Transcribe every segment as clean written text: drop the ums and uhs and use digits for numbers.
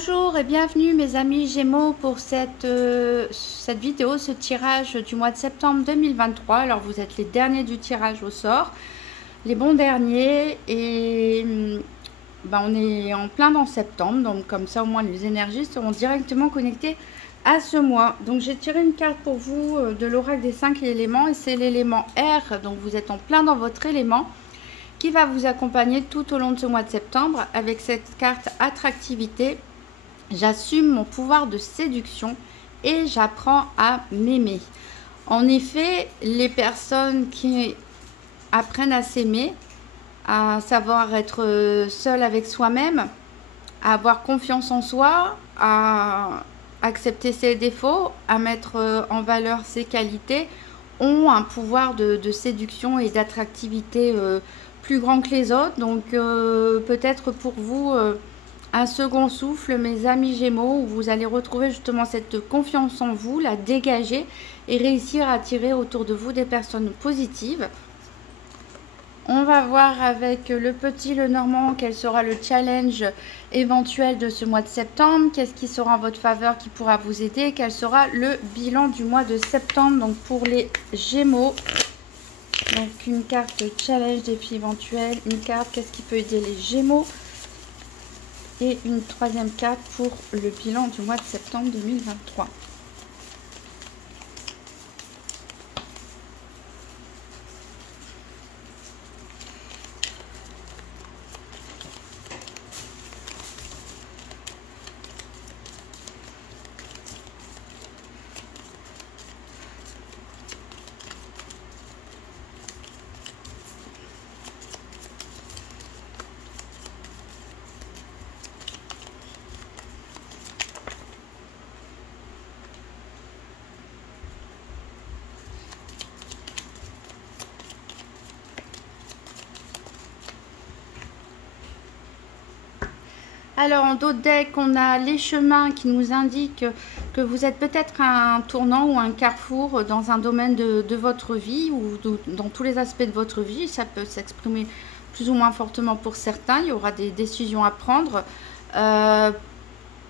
Bonjour et bienvenue mes amis Gémeaux pour cette vidéo, ce tirage du mois de septembre 2023. Alors vous êtes les derniers du tirage au sort, les bons derniers et on est en plein dans septembre, donc comme ça au moins les énergies seront directement connectées à ce mois. Donc j'ai tiré une carte pour vous de l'oracle des 5 éléments et c'est l'élément R, donc vous êtes en plein dans votre élément, qui va vous accompagner tout au long de ce mois de septembre avec cette carte attractivité. J'assume mon pouvoir de séduction et j'apprends à m'aimer. En effet, les personnes qui apprennent à s'aimer, à savoir être seul avec soi-même, à avoir confiance en soi, à accepter ses défauts, à mettre en valeur ses qualités, ont un pouvoir de séduction et d'attractivité plus grand que les autres. Donc peut-être pour vous un second souffle, mes amis Gémeaux, où vous allez retrouver justement cette confiance en vous, la dégager et réussir à attirer autour de vous des personnes positives. On va voir avec le petit Lenormand quel sera le challenge éventuel de ce mois de septembre, qu'est-ce qui sera en votre faveur, qui pourra vous aider, quel sera le bilan du mois de septembre donc pour les Gémeaux. Donc une carte challenge, défi éventuel, une carte qu'est-ce qui peut aider les Gémeaux et une troisième carte pour le bilan du mois de septembre 2023. Alors en d'autres decks, on a les chemins qui nous indiquent que vous êtes peut-être à un tournant ou un carrefour dans un domaine de votre vie ou dans tous les aspects de votre vie. Ça peut s'exprimer plus ou moins fortement pour certains. Il y aura des décisions à prendre,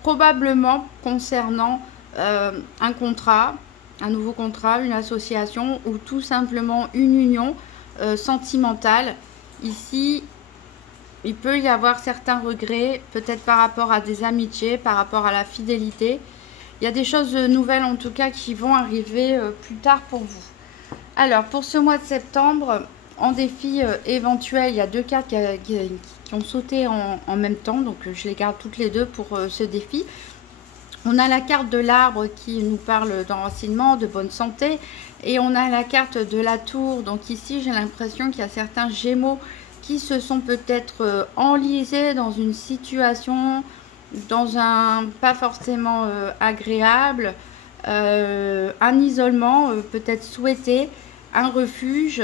probablement concernant un contrat, un nouveau contrat, une association ou tout simplement une union sentimentale. Ici, il peut y avoir certains regrets, peut-être par rapport à des amitiés, par rapport à la fidélité. Il y a des choses nouvelles en tout cas qui vont arriver plus tard pour vous. Alors pour ce mois de septembre, en défi éventuel, il y a deux cartes qui ont sauté en même temps. Donc je les garde toutes les deux pour ce défi. On a la carte de l'arbre qui nous parle d'enracinement, de bonne santé. Et on a la carte de la tour. Donc ici, j'ai l'impression qu'il y a certains Gémeaux qui se sont peut-être enlisés dans une situation, dans un pas forcément agréable, un isolement peut-être souhaité, un refuge,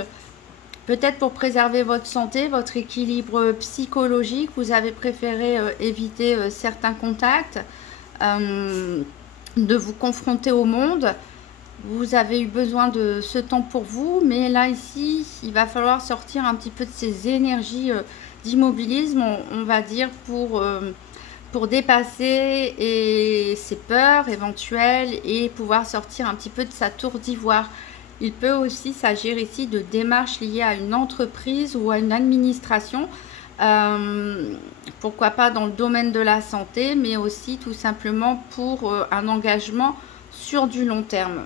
peut-être pour préserver votre santé, votre équilibre psychologique, vous avez préféré éviter certains contacts, de vous confronter au monde. Vous avez eu besoin de ce temps pour vous, mais là, ici, il va falloir sortir un petit peu de ces énergies d'immobilisme, on va dire, pour dépasser ses peurs éventuelles et pouvoir sortir un petit peu de sa tour d'ivoire. Il peut aussi s'agir ici de démarches liées à une entreprise ou à une administration, pourquoi pas dans le domaine de la santé, mais aussi tout simplement pour un engagement sur du long terme,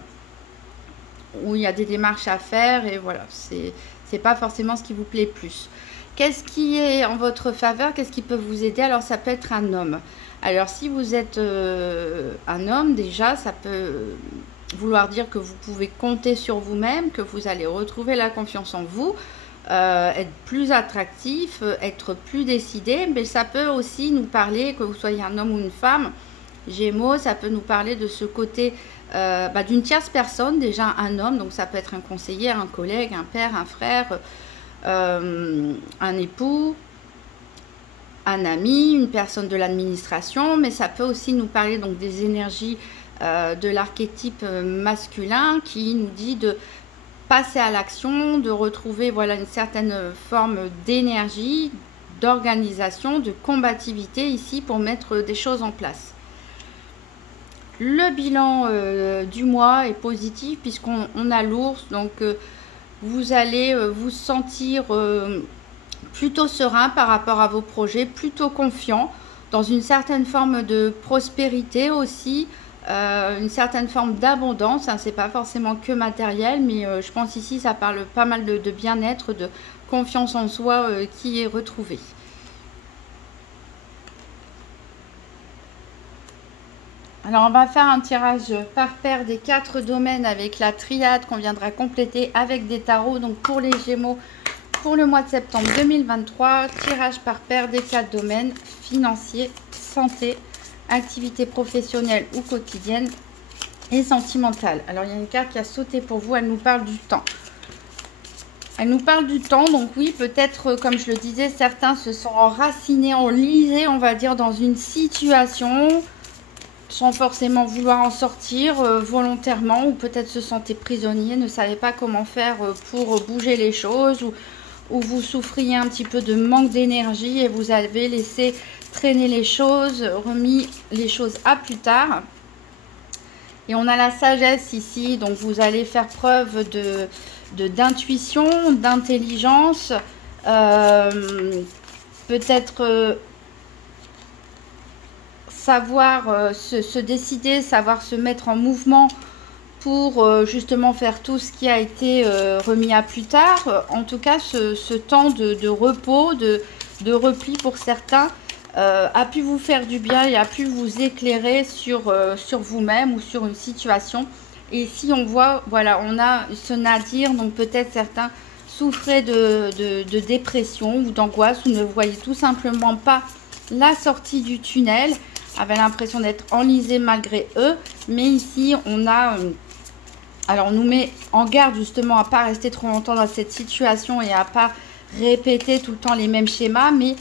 où il y a des démarches à faire et voilà, c'est pas forcément ce qui vous plaît plus. Qu'est-ce qui est en votre faveur? Qu'est-ce qui peut vous aider? Alors ça peut être un homme. Alors si vous êtes un homme, déjà ça peut vouloir dire que vous pouvez compter sur vous-même, que vous allez retrouver la confiance en vous, être plus attractif, être plus décidé. Mais ça peut aussi nous parler, que vous soyez un homme ou une femme, Gémeaux, ça peut nous parler de ce côté d'une tierce personne, déjà un homme, donc ça peut être un conseiller, un collègue, un père, un frère, un époux, un ami, une personne de l'administration, mais ça peut aussi nous parler donc des énergies de l'archétype masculin qui nous dit de passer à l'action, de retrouver voilà une certaine forme d'énergie, d'organisation, de combativité ici pour mettre des choses en place. Le bilan du mois est positif puisqu'on a l'ours, donc vous allez vous sentir plutôt serein par rapport à vos projets, plutôt confiant, dans une certaine forme de prospérité aussi, une certaine forme d'abondance, hein, c'est pas forcément que matériel, mais je pense ici ça parle pas mal de bien-être, de confiance en soi qui est retrouvée. Alors on va faire un tirage par paire des 4 domaines avec la triade qu'on viendra compléter avec des tarots. Donc pour les Gémeaux, pour le mois de septembre 2023, tirage par paire des 4 domaines: financier, santé, activité professionnelle ou quotidienne et sentimentale. Alors il y a une carte qui a sauté pour vous, elle nous parle du temps. Elle nous parle du temps, donc oui, peut-être, comme je le disais, certains se sont enracinés, enlisés, on va dire, dans une situation sans forcément vouloir en sortir volontairement, ou peut-être se sentaient prisonniers, ne savaient pas comment faire pour bouger les choses, ou vous souffriez un petit peu de manque d'énergie et vous avez laissé traîner les choses, remis les choses à plus tard. Et on a la sagesse ici, donc vous allez faire preuve d'intuition, d'intelligence, peut-être savoir se décider, savoir se mettre en mouvement pour justement faire tout ce qui a été remis à plus tard. En tout cas, ce temps de repos, de repli pour certains a pu vous faire du bien et a pu vous éclairer sur vous-même ou sur une situation. Et ici, on voit, voilà, on a ce nadir, donc peut-être certains souffraient de dépression ou d'angoisse ou ne voyaient tout simplement pas la sortie du tunnel, avaient l'impression d'être enlisés malgré eux. Mais ici, on a... alors, on nous met en garde justement à ne pas rester trop longtemps dans cette situation et à ne pas répéter tout le temps les mêmes schémas. Mais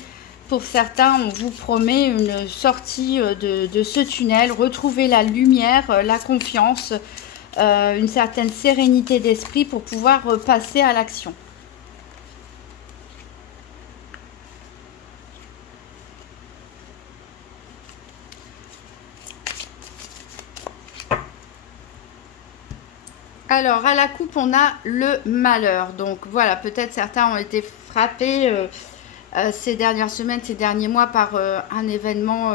pour certains, on vous promet une sortie de ce tunnel, retrouver la lumière, la confiance, une certaine sérénité d'esprit pour pouvoir passer à l'action. Alors, à la coupe, on a le malheur. Donc, voilà, peut-être certains ont été frappés ces dernières semaines, ces derniers mois par un événement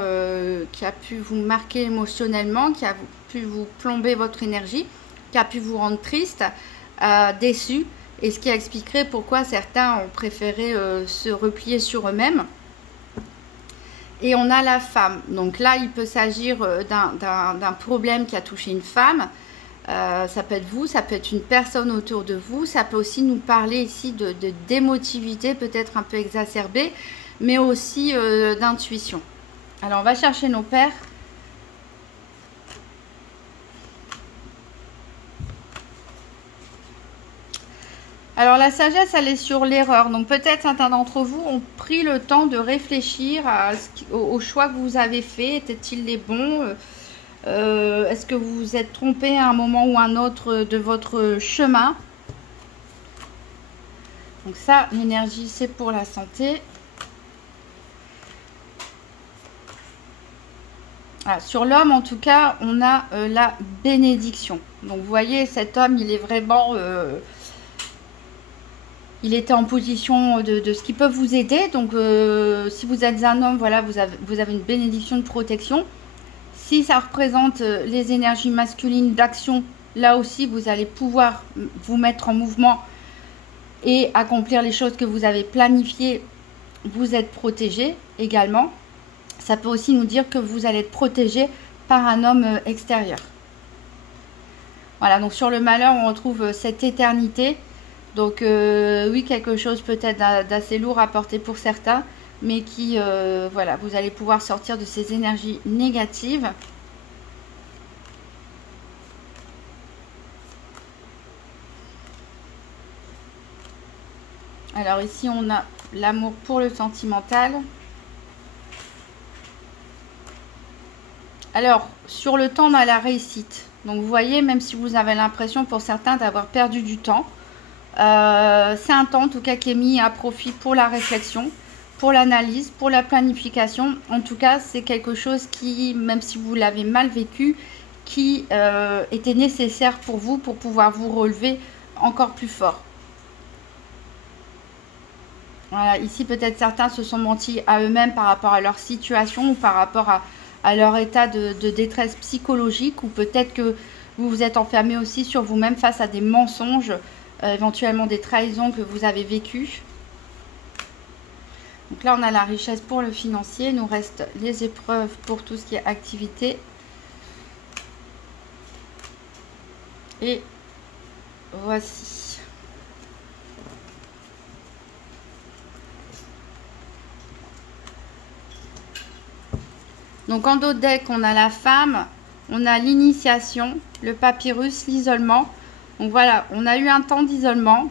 qui a pu vous marquer émotionnellement, qui a pu vous plomber votre énergie, qui a pu vous rendre triste, déçu. Et ce qui expliquerait pourquoi certains ont préféré se replier sur eux-mêmes. Et on a la femme. Donc là, il peut s'agir d'un problème qui a touché une femme. Ça peut être vous, ça peut être une personne autour de vous, ça peut aussi nous parler ici d'émotivité peut-être un peu exacerbée, mais aussi d'intuition. Alors on va chercher nos paires. Alors la sagesse, elle est sur l'erreur, donc peut-être certains d'entre vous ont pris le temps de réfléchir aux choix que vous avez faits, étaient-ils les bons? Est-ce que vous vous êtes trompé à un moment ou un autre de votre chemin? Donc ça, l'énergie, c'est pour la santé. Ah, sur l'homme, en tout cas, on a la bénédiction. Donc vous voyez, cet homme, il est vraiment... il était en position de ce qui peut vous aider. Donc si vous êtes un homme, voilà, vous avez une bénédiction de protection. Si ça représente les énergies masculines d'action, là aussi, vous allez pouvoir vous mettre en mouvement et accomplir les choses que vous avez planifiées. Vous êtes protégé également. Ça peut aussi nous dire que vous allez être protégé par un homme extérieur. Voilà, donc sur le malheur, on retrouve cette éternité. Donc oui, quelque chose peut-être d'assez lourd à porter pour certains, mais qui, voilà, vous allez pouvoir sortir de ces énergies négatives. Alors ici, on a l'amour pour le sentimental. Alors, sur le temps, on a la réussite. Donc vous voyez, même si vous avez l'impression pour certains d'avoir perdu du temps, c'est un temps en tout cas qui est mis à profit pour la réflexion. pour l'analyse, pour la planification. En tout cas, c'est quelque chose qui, même si vous l'avez mal vécu, qui était nécessaire pour vous pour pouvoir vous relever encore plus fort. Voilà, ici peut-être certains se sont mentis à eux-mêmes par rapport à leur situation ou par rapport à leur état de détresse psychologique, ou peut-être que vous vous êtes enfermé aussi sur vous-même face à des mensonges, éventuellement des trahisons que vous avez vécues. Donc là, on a la richesse pour le financier. Il nous reste les épreuves pour tout ce qui est activité. Et voici. Donc en dos de deck, on a la femme, on a l'initiation, le papyrus, l'isolement. Donc voilà, on a eu un temps d'isolement.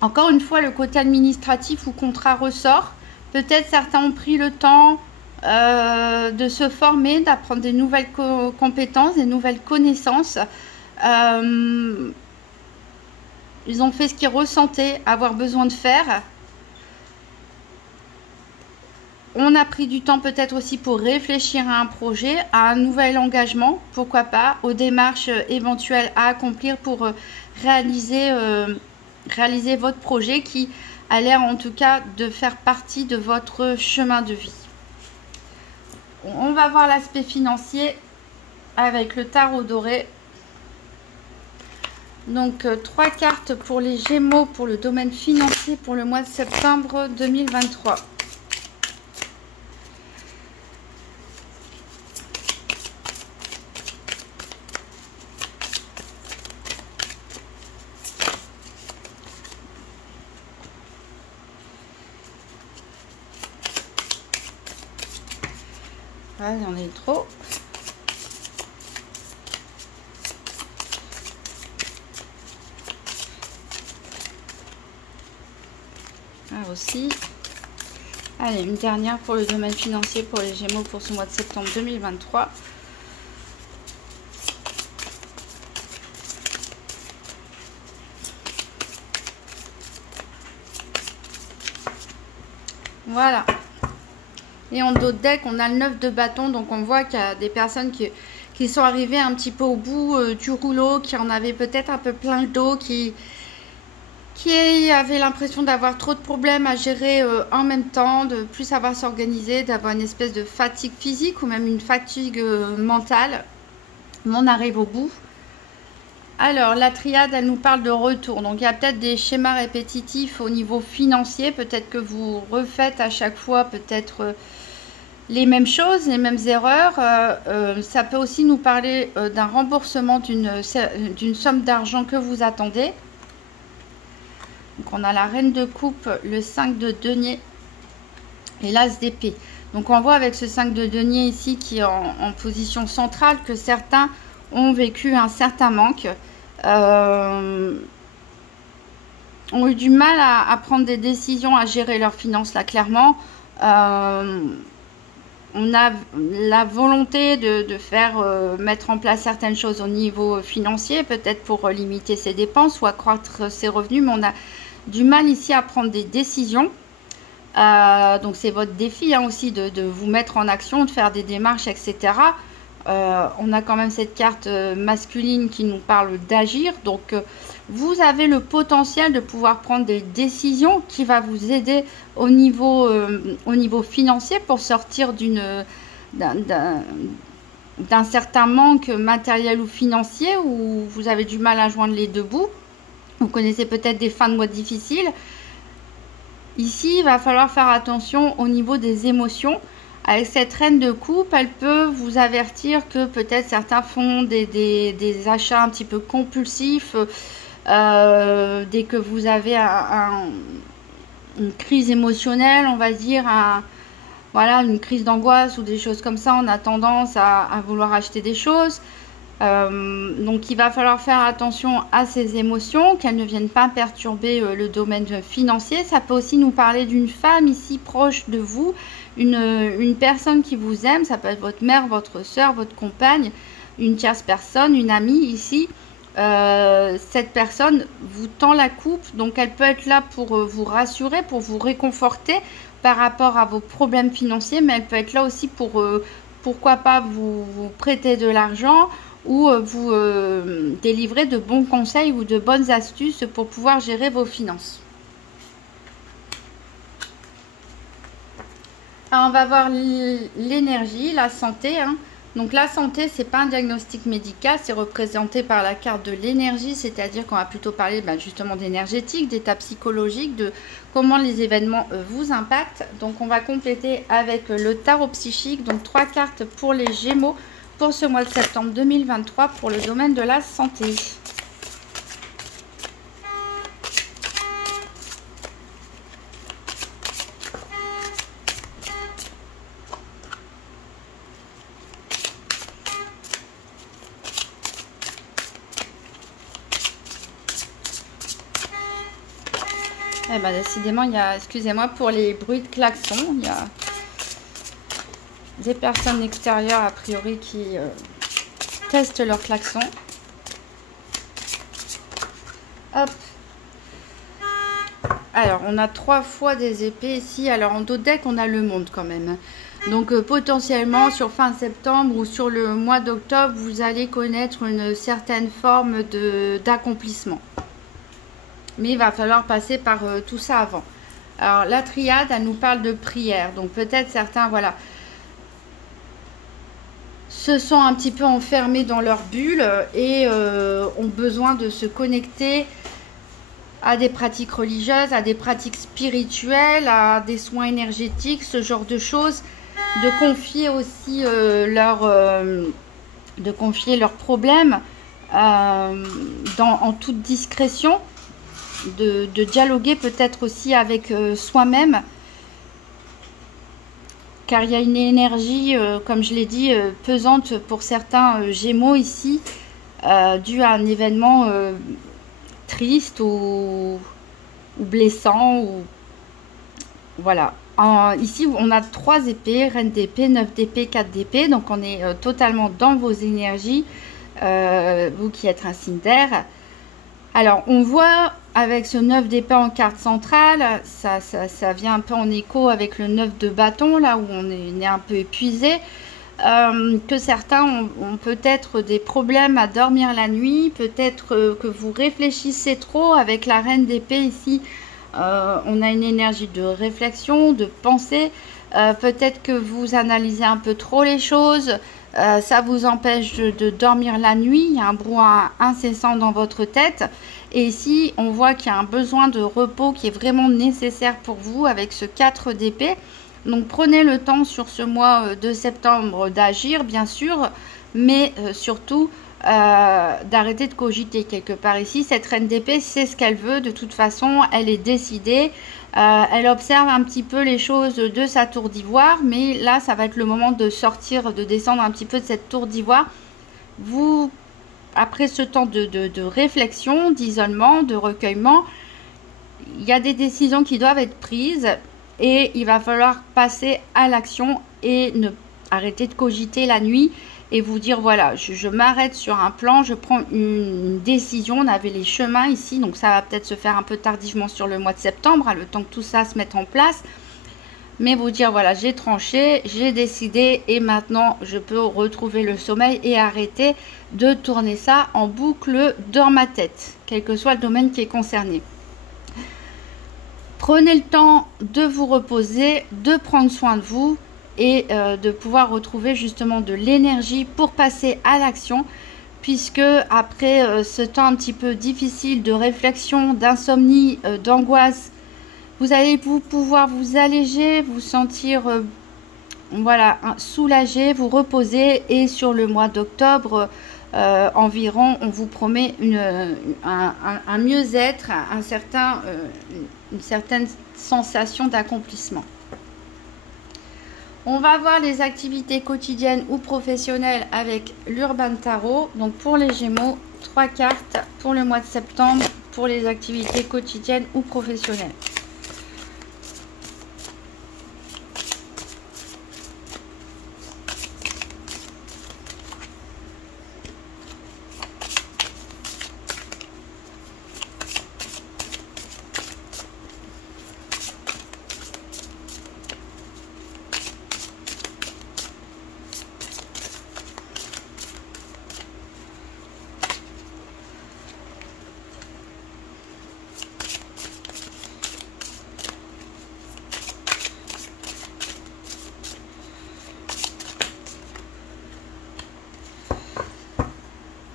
Encore une fois, le côté administratif ou contrat ressort. Peut-être certains ont pris le temps de se former, d'apprendre des nouvelles compétences, des nouvelles connaissances. Ils ont fait ce qu'ils ressentaient avoir besoin de faire. On a pris du temps peut-être aussi pour réfléchir à un projet, à un nouvel engagement, pourquoi pas, aux démarches éventuelles à accomplir pour réaliser votre projet qui a l'air en tout cas de faire partie de votre chemin de vie. On va voir l'aspect financier avec le tarot doré. Donc 3 cartes pour les Gémeaux pour le domaine financier pour le mois de septembre 2023. Ah, j'en ai trop. Ah, aussi. Allez, une dernière pour le domaine financier pour les Gémeaux pour ce mois de septembre 2023. Voilà. Et en dos de deck, on a le 9 de bâton. Donc, on voit qu'il y a des personnes qui sont arrivées un petit peu au bout du rouleau, qui en avaient peut-être un peu plein le dos, qui avaient l'impression d'avoir trop de problèmes à gérer en même temps, de plus savoir s'organiser, d'avoir une espèce de fatigue physique ou même une fatigue mentale. Mais on arrive au bout. Alors, la triade, elle nous parle de retour. Donc, il y a peut-être des schémas répétitifs au niveau financier. Peut-être que vous refaites à chaque fois peut-être les mêmes choses, les mêmes erreurs. Ça peut aussi nous parler d'un remboursement d'une somme d'argent que vous attendez. Donc, on a la reine de coupe, le 5 de denier et l'as d'épée. Donc, on voit avec ce 5 de denier ici qui est en position centrale que certains ont vécu un certain manque, ont eu du mal à prendre des décisions, à gérer leurs finances, là, clairement. On a la volonté de faire mettre en place certaines choses au niveau financier, peut-être pour limiter ses dépenses ou accroître ses revenus, mais on a du mal ici à prendre des décisions. Donc c'est votre défi hein, aussi de vous mettre en action, de faire des démarches, etc. On a quand même cette carte masculine qui nous parle d'agir. Donc vous avez le potentiel de pouvoir prendre des décisions qui va vous aider au niveau financier pour sortir d'un certain manque matériel ou financier où vous avez du mal à joindre les deux bouts. Vous connaissez peut-être des fins de mois difficiles. Ici, il va falloir faire attention au niveau des émotions. Avec cette reine de coupe, elle peut vous avertir que peut-être certains font des achats un petit peu compulsifs dès que vous avez une crise émotionnelle, on va dire, voilà, une crise d'angoisse ou des choses comme ça. On a tendance à vouloir acheter des choses. Donc il va falloir faire attention à ces émotions, qu'elles ne viennent pas perturber le domaine financier. Ça peut aussi nous parler d'une femme ici proche de vous, une personne qui vous aime. Ça peut être votre mère, votre soeur, votre compagne, une tierce personne, une amie ici, cette personne vous tend la coupe, donc elle peut être là pour vous rassurer, pour vous réconforter par rapport à vos problèmes financiers, mais elle peut être là aussi pour, pourquoi pas, vous prêter de l'argent ou vous délivrer de bons conseils ou de bonnes astuces pour pouvoir gérer vos finances. Alors, on va voir l'énergie, la santé, hein. Donc la santé, c'est pas un diagnostic médical, c'est représenté par la carte de l'énergie, c'est-à-dire qu'on va plutôt parler justement d'énergétique, d'état psychologique, de comment les événements vous impactent. Donc on va compléter avec le tarot psychique, donc 3 cartes pour les Gémeaux pour ce mois de septembre 2023 pour le domaine de la santé. Eh ben, décidément, il y a, excusez-moi pour les bruits de klaxon, il y a des personnes extérieures a priori qui testent leur klaxon. Hop. Alors, on a 3 fois des épées ici. Alors, en dos de deck, on a le monde quand même. Donc, potentiellement, sur fin septembre ou sur le mois d'octobre, vous allez connaître une certaine forme d'accomplissement. Mais il va falloir passer par tout ça avant. Alors, la triade, elle nous parle de prière. Donc, peut-être certains, voilà, se sont un petit peu enfermés dans leur bulle et ont besoin de se connecter à des pratiques religieuses, à des pratiques spirituelles, à des soins énergétiques, ce genre de choses. De confier aussi leurs problèmes en toute discrétion. De dialoguer peut-être aussi avec soi-même, car il y a une énergie, comme je l'ai dit, pesante pour certains Gémeaux ici, due à un événement triste ou blessant. Voilà. Ici, on a 3 épées, reine d'épée, 9 d'épée, 4 d'épée, donc on est totalement dans vos énergies, vous qui êtes un signe d'air. Alors, on voit avec ce 9 d'épée en carte centrale, ça vient un peu en écho avec le 9 de bâton, là où on est un peu épuisé, que certains ont peut-être des problèmes à dormir la nuit, peut-être que vous réfléchissez trop avec la reine d'épée ici. On a une énergie de réflexion, de pensée, peut-être que vous analysez un peu trop les choses. Ça vous empêche de dormir la nuit, il y a un brouhaha incessant dans votre tête. Et ici, on voit qu'il y a un besoin de repos qui est vraiment nécessaire pour vous avec ce 4 d'épée. Donc prenez le temps sur ce mois de septembre d'agir, bien sûr, mais surtout d'arrêter de cogiter quelque part. Ici, cette reine d'épée, c'est ce qu'elle veut. De toute façon, elle est décidée. Elle observe un petit peu les choses de sa tour d'ivoire, mais là, ça va être le moment de sortir, de descendre un petit peu de cette tour d'ivoire. Vous, après ce temps de réflexion, d'isolement, de recueillement, il y a des décisions qui doivent être prises et il va falloir passer à l'action et ne arrêter de cogiter la nuit et vous dire voilà, je m'arrête sur un plan, je prends une décision. On avait les chemins ici, donc ça va peut-être se faire un peu tardivement sur le mois de septembre, le temps que tout ça se mette en place. Mais vous dire voilà, j'ai tranché, j'ai décidé et maintenant je peux retrouver le sommeil et arrêter de tourner ça en boucle dans ma tête, quel que soit le domaine qui est concerné. Prenez le temps de vous reposer, de prendre soin de vous et de pouvoir retrouver justement de l'énergie pour passer à l'action, puisque après ce temps un petit peu difficile de réflexion, d'insomnie, d'angoisse, vous allez pouvoir vous alléger, vous sentir voilà, soulagé, vous reposer. Et sur le mois d'octobre environ, on vous promet un mieux-être, une certaine sensation d'accomplissement. On va voir les activités quotidiennes ou professionnelles avec l'Urban Tarot. Donc pour les Gémeaux, 3 cartes pour le mois de septembre pour les activités quotidiennes ou professionnelles.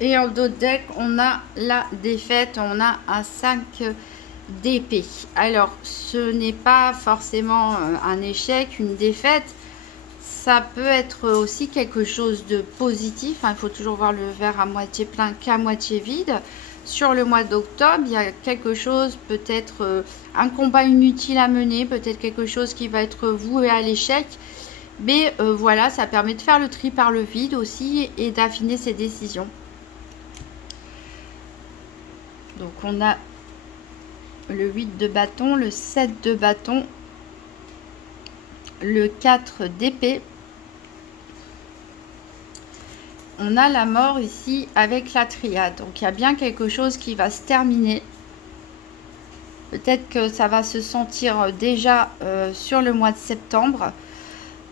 Et en dos de deck, on a la défaite, on a un 5 d'épée. Alors, ce n'est pas forcément un échec, une défaite. Ça peut être aussi quelque chose de positif. Il faut toujours voir le verre à moitié plein qu'à moitié vide. Sur le mois d'octobre, il y a quelque chose, peut-être un combat inutile à mener, peut-être quelque chose qui va être voué à l'échec. Mais voilà, ça permet de faire le tri par le vide aussi et d'affiner ses décisions. Donc on a le 8 de bâton, le 7 de bâton, le 4 d'épée. On a la mort ici avec la triade. Donc il y a bien quelque chose qui va se terminer. Peut-être que ça va se sentir déjà sur le mois de septembre.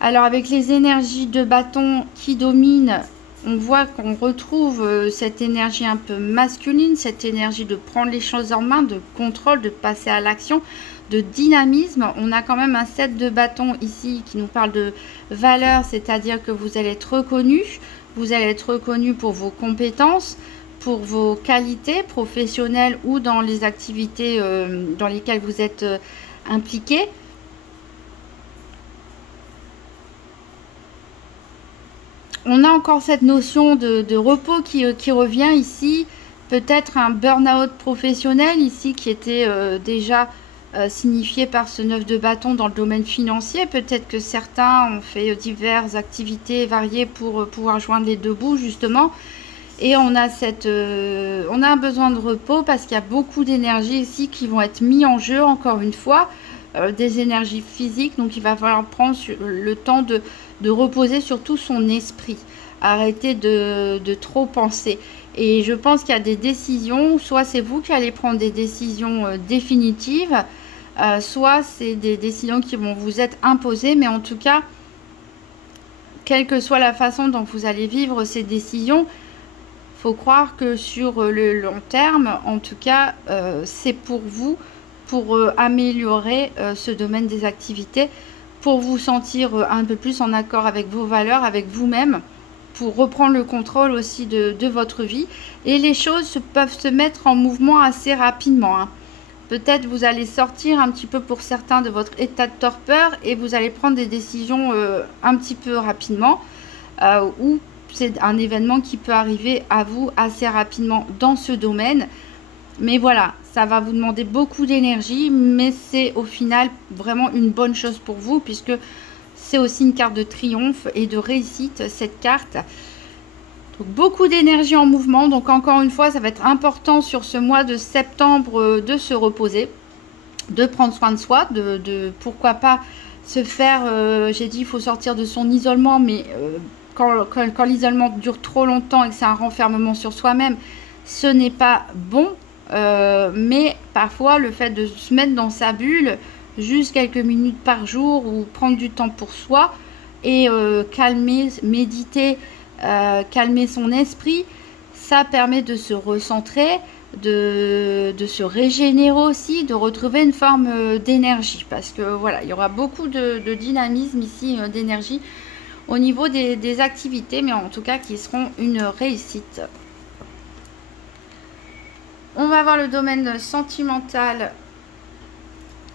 Alors avec les énergies de bâton qui dominent, on voit qu'on retrouve cette énergie un peu masculine, cette énergie de prendre les choses en main, de contrôle, de passer à l'action, de dynamisme. On a quand même un 7 de bâton ici qui nous parle de valeur, c'est-à-dire que vous allez être reconnu. Vous allez être reconnu pour vos compétences, pour vos qualités professionnelles ou dans les activités dans lesquelles vous êtes impliqué. On a encore cette notion de repos qui revient ici. Peut-être un burn-out professionnel ici qui était déjà signifié par ce 9 de bâton dans le domaine financier. Peut-être que certains ont fait diverses activités variées pour pouvoir joindre les deux bouts justement. Et on a un besoin de repos parce qu'il y a beaucoup d'énergie ici qui vont être mis en jeu encore une fois. Des énergies physiques, donc il va falloir prendre le temps de reposer surtout son esprit, arrêter de trop penser. Et je pense qu'il y a des décisions, soit c'est vous qui allez prendre des décisions définitives, soit c'est des décisions qui vont vous être imposées, mais en tout cas, quelle que soit la façon dont vous allez vivre ces décisions, il faut croire que sur le long terme, en tout cas, c'est pour vous, pour améliorer ce domaine des activités, pour vous sentir un peu plus en accord avec vos valeurs, avec vous-même, pour reprendre le contrôle aussi de votre vie. Et les choses peuvent se mettre en mouvement assez rapidement, hein. Peut-être vous allez sortir un petit peu pour certains de votre état de torpeur et vous allez prendre des décisions un petit peu rapidement, ou c'est un événement qui peut arriver à vous assez rapidement dans ce domaine. Mais voilà, ça va vous demander beaucoup d'énergie, mais c'est au final vraiment une bonne chose pour vous, puisque c'est aussi une carte de triomphe et de réussite, cette carte. Donc, beaucoup d'énergie en mouvement, donc encore une fois, ça va être important sur ce mois de septembre de se reposer, de prendre soin de soi, pourquoi pas se faire, j'ai dit il faut sortir de son isolement, mais quand l'isolement dure trop longtemps et que c'est un renfermement sur soi-même, ce n'est pas bon. Mais parfois le fait de se mettre dans sa bulle juste quelques minutes par jour ou prendre du temps pour soi et calmer, méditer, calmer son esprit, ça permet de se recentrer, de se régénérer aussi, de retrouver une forme d'énergie, parce que voilà, il y aura beaucoup de dynamisme ici, d'énergie au niveau des activités, mais en tout cas qui seront une réussite. On va voir le domaine sentimental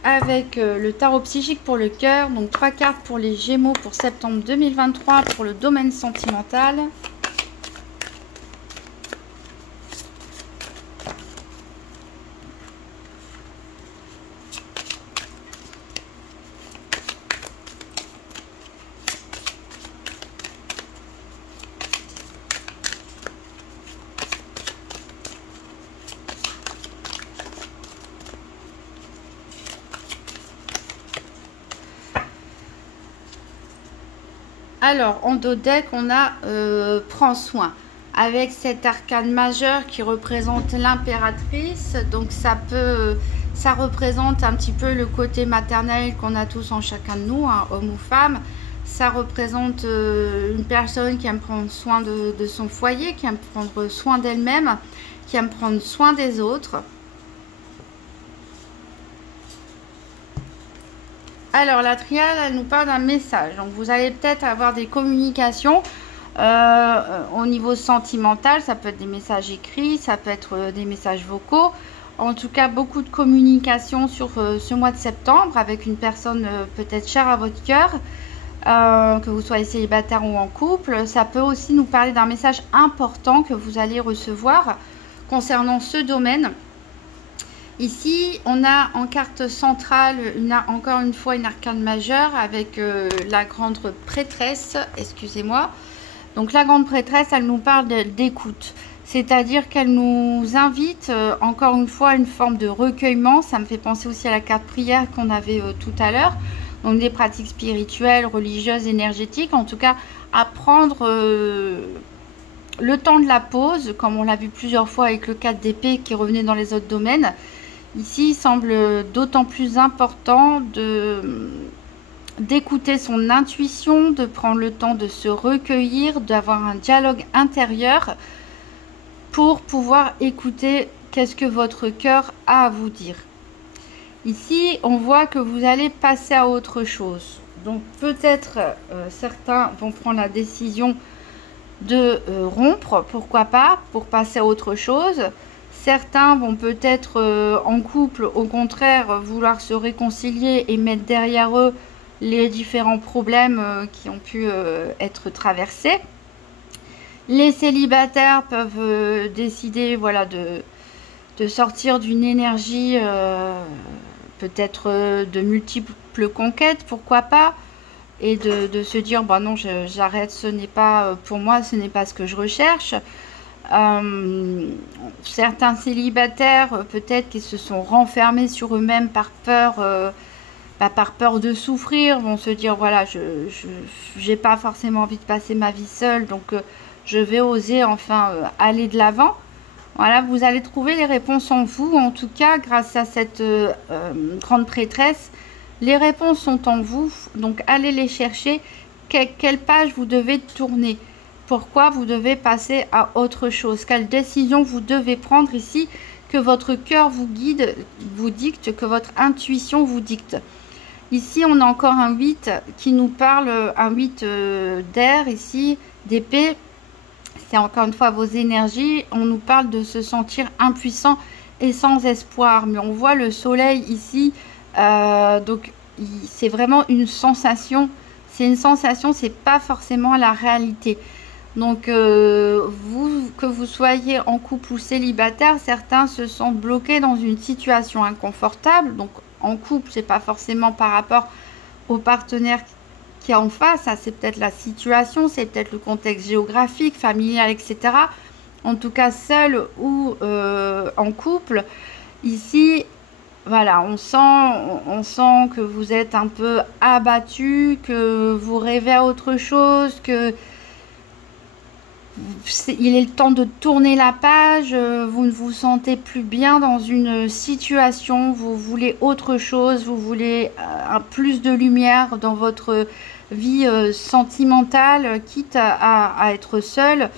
avec le tarot psychique pour le cœur. Donc 3 cartes pour les Gémeaux pour septembre 2023 pour le domaine sentimental. Alors, en dos deck, on a prends soin. Avec cet arcane majeur qui représente l'impératrice. Donc, ça représente un petit peu le côté maternel qu'on a tous en chacun de nous, hein, homme ou femme. Ça représente une personne qui aime prendre soin de son foyer, qui aime prendre soin d'elle-même, qui aime prendre soin des autres. Alors, la triade, elle nous parle d'un message. Donc, vous allez peut-être avoir des communications Au niveau sentimental, ça peut être des messages écrits, ça peut être des messages vocaux. En tout cas, beaucoup de communication sur ce mois de septembre avec une personne peut-être chère à votre cœur, que vous soyez célibataire ou en couple. Ça peut aussi nous parler d'un message important que vous allez recevoir concernant ce domaine. Ici, on a en carte centrale, encore une fois, une arcane majeure avec la grande prêtresse, excusez-moi. Donc la grande prêtresse, elle nous parle d'écoute. C'est-à-dire qu'elle nous invite, encore une fois, à une forme de recueillement. Ça me fait penser aussi à la carte prière qu'on avait tout à l'heure. Donc des pratiques spirituelles, religieuses, énergétiques. En tout cas, à prendre le temps de la pause, comme on l'a vu plusieurs fois avec le 4 d'épée qui revenait dans les autres domaines. Ici, il semble d'autant plus important d'écouter son intuition, de prendre le temps de se recueillir, d'avoir un dialogue intérieur pour pouvoir écouter qu'est-ce que votre cœur a à vous dire. Ici, on voit que vous allez passer à autre chose. Donc peut-être certains vont prendre la décision de rompre, pourquoi pas, pour passer à autre chose. Certains vont peut-être en couple, au contraire, vouloir se réconcilier et mettre derrière eux les différents problèmes qui ont pu être traversés. Les célibataires peuvent décider, voilà, de sortir d'une énergie peut-être de multiples conquêtes, pourquoi pas, et de se dire, bah non, j'arrête, ce n'est pas pour moi, ce n'est pas ce que je recherche. Certains célibataires, peut-être qu'ils se sont renfermés sur eux-mêmes par peur de souffrir, vont se dire, voilà, je n'ai pas forcément envie de passer ma vie seule, donc je vais oser enfin aller de l'avant. Voilà, vous allez trouver les réponses en vous, en tout cas, grâce à cette grande prêtresse. Les réponses sont en vous, donc allez les chercher. Quelle page vous devez tourner? Pourquoi vous devez passer à autre chose? Quelle décision vous devez prendre ici, que votre cœur vous guide, vous dicte, que votre intuition vous dicte? Ici, on a encore un 8 qui nous parle, un 8 d'air ici, d'épée. C'est encore une fois vos énergies. On nous parle de se sentir impuissant et sans espoir. Mais on voit le soleil ici. Donc, c'est vraiment une sensation. C'est une sensation, c'est pas forcément la réalité. Donc, que vous soyez en couple ou célibataire, certains se sentent bloqués dans une situation inconfortable. Donc, en couple, c'est pas forcément par rapport au partenaire qui est en face, ça c'est peut-être la situation, c'est peut-être le contexte géographique, familial, etc. En tout cas, seul ou en couple, ici, voilà, on sent que vous êtes un peu abattu, que vous rêvez à autre chose, que il est le temps de tourner la page, vous ne vous sentez plus bien dans une situation, vous voulez autre chose, vous voulez un plus de lumière dans votre vie sentimentale, quitte à être seul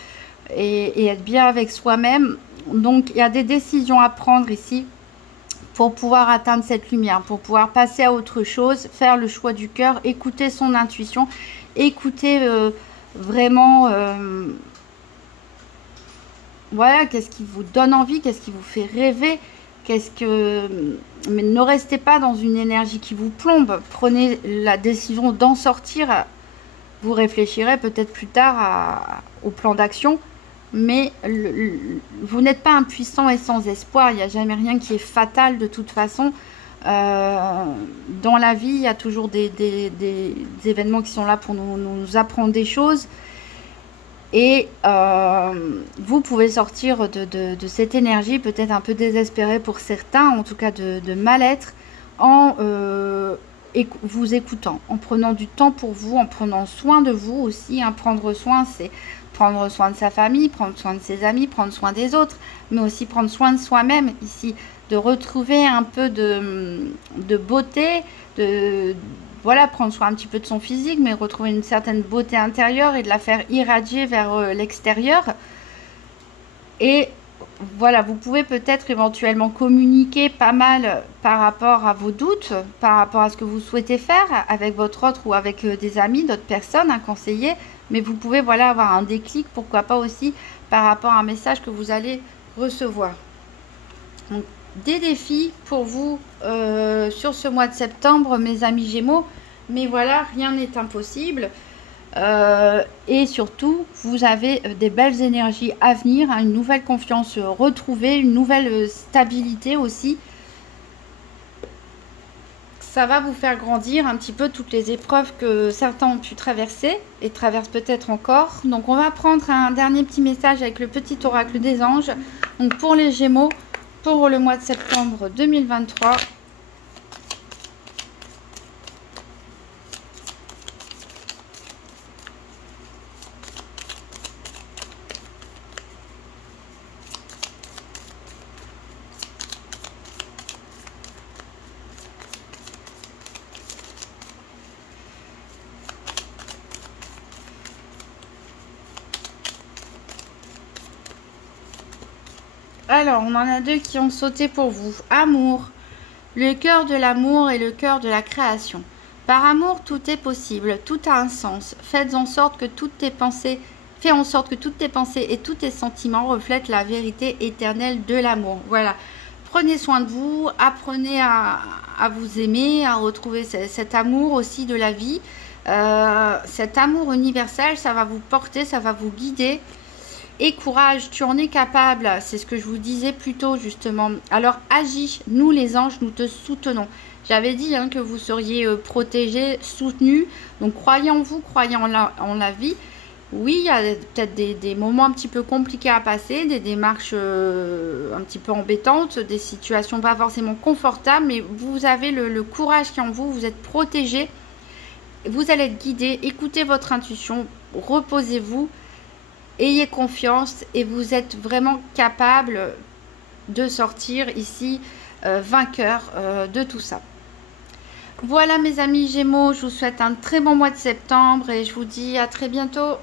et être bien avec soi-même. Donc il y a des décisions à prendre ici pour pouvoir atteindre cette lumière, pour pouvoir passer à autre chose, faire le choix du cœur, écouter son intuition, écouter vraiment... voilà, qu'est-ce qui vous donne envie, qu'est-ce qui vous fait rêver, mais ne restez pas dans une énergie qui vous plombe. Prenez la décision d'en sortir. Vous réfléchirez peut-être plus tard au plan d'action, mais vous n'êtes pas impuissant et sans espoir. Il n'y a jamais rien qui est fatal de toute façon. Dans la vie, il y a toujours des événements qui sont là pour nous apprendre des choses. Et vous pouvez sortir de cette énergie peut-être un peu désespérée pour certains, en tout cas de mal-être, en vous écoutant, en prenant du temps pour vous, en prenant soin de vous aussi. Hein. Prendre soin, c'est prendre soin de sa famille, prendre soin de ses amis, prendre soin des autres, mais aussi prendre soin de soi-même ici, de retrouver un peu de beauté, voilà, prendre soin un petit peu de son physique, mais retrouver une certaine beauté intérieure et de la faire irradier vers l'extérieur. Et voilà, vous pouvez peut-être éventuellement communiquer pas mal par rapport à vos doutes, par rapport à ce que vous souhaitez faire avec votre autre ou avec des amis, d'autres personnes, un conseiller. Mais vous pouvez, voilà, avoir un déclic, pourquoi pas aussi par rapport à un message que vous allez recevoir. Donc, des défis pour vous sur ce mois de septembre, mes amis Gémeaux. Mais voilà, rien n'est impossible. Et surtout, vous avez des belles énergies à venir, hein, une nouvelle confiance retrouvée, une nouvelle stabilité aussi. Ça va vous faire grandir un petit peu toutes les épreuves que certains ont pu traverser et traversent peut-être encore. Donc on va prendre un dernier petit message avec le petit oracle des anges. Donc pour les Gémeaux, pour le mois de septembre 2023. Alors, on en a deux qui ont sauté pour vous. Amour, le cœur de l'amour et le cœur de la création. Par amour, tout est possible, tout a un sens. Faites en sorte que toutes tes pensées, fais en sorte que toutes tes pensées et tous tes sentiments reflètent la vérité éternelle de l'amour. Voilà. Prenez soin de vous, apprenez à vous aimer, à retrouver cet amour aussi de la vie. Cet amour universel, ça va vous porter, ça va vous guider. Et courage, tu en es capable, c'est ce que je vous disais plus tôt justement. Alors agis, nous les anges, nous te soutenons. J'avais dit que vous seriez protégés, soutenus. Donc croyez en vous, croyez en la vie. Oui, il y a peut-être des moments un petit peu compliqués à passer, des démarches un petit peu embêtantes, des situations pas forcément confortables, mais vous avez le courage qui est en vous, vous êtes protégés, vous allez être guidés, écoutez votre intuition, reposez-vous. Ayez confiance et vous êtes vraiment capable de sortir ici vainqueur de tout ça. Voilà mes amis Gémeaux, je vous souhaite un très bon mois de septembre et je vous dis à très bientôt.